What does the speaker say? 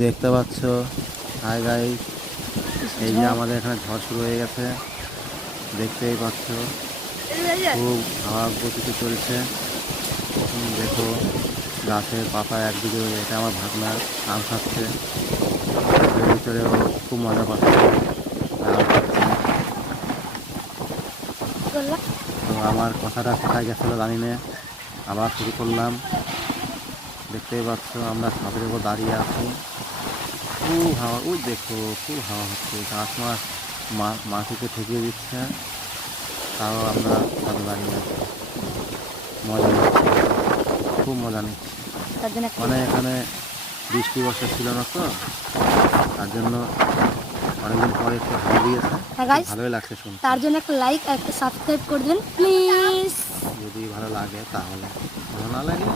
দেখতে পাচ্ছ, hi guys, এই যে আমাদের এখানে ঝড় শুরু হয়ে গেছে। দেখতেই পাচ্ছ, খুব হাওয়া গতিতে চলছে। দেখো, গাছের পাতা একদিকে, এটা আমার ভাগনা আম খাচ্ছে, এর ভিতরেও খুব মজা পাচ্ছে, আম খাচ্ছে। তো আমার কথাটা কোথায় গেছিলো জানি না, আবার শুরু করলাম। দেখতেই পাচ্ছ, আমরা ছাদের উপর দাঁড়িয়ে আছি, খুব হাওয়া, ওই দেখো খুব হাওয়া হচ্ছে, গাছ মাটিকে ঠেকিয়ে দিচ্ছে, তাও আমরা ছাদে দাঁড়িয়ে আছি, মজা নিচ্ছি, খুব মজা নিচ্ছি। মানে এখানে বৃষ্টি বর্ষা ছিল না তো, তার জন্য অনেকদিন পরে একটু হাওয়া দিয়েছে, ভালোই লাগছে শুনতে। তার জন্য একটা লাইক আর একটা সাবস্ক্রাইব করে দেবেন প্লিজ। যদি ভালো লাগে তাহলে, ভালো না লাগে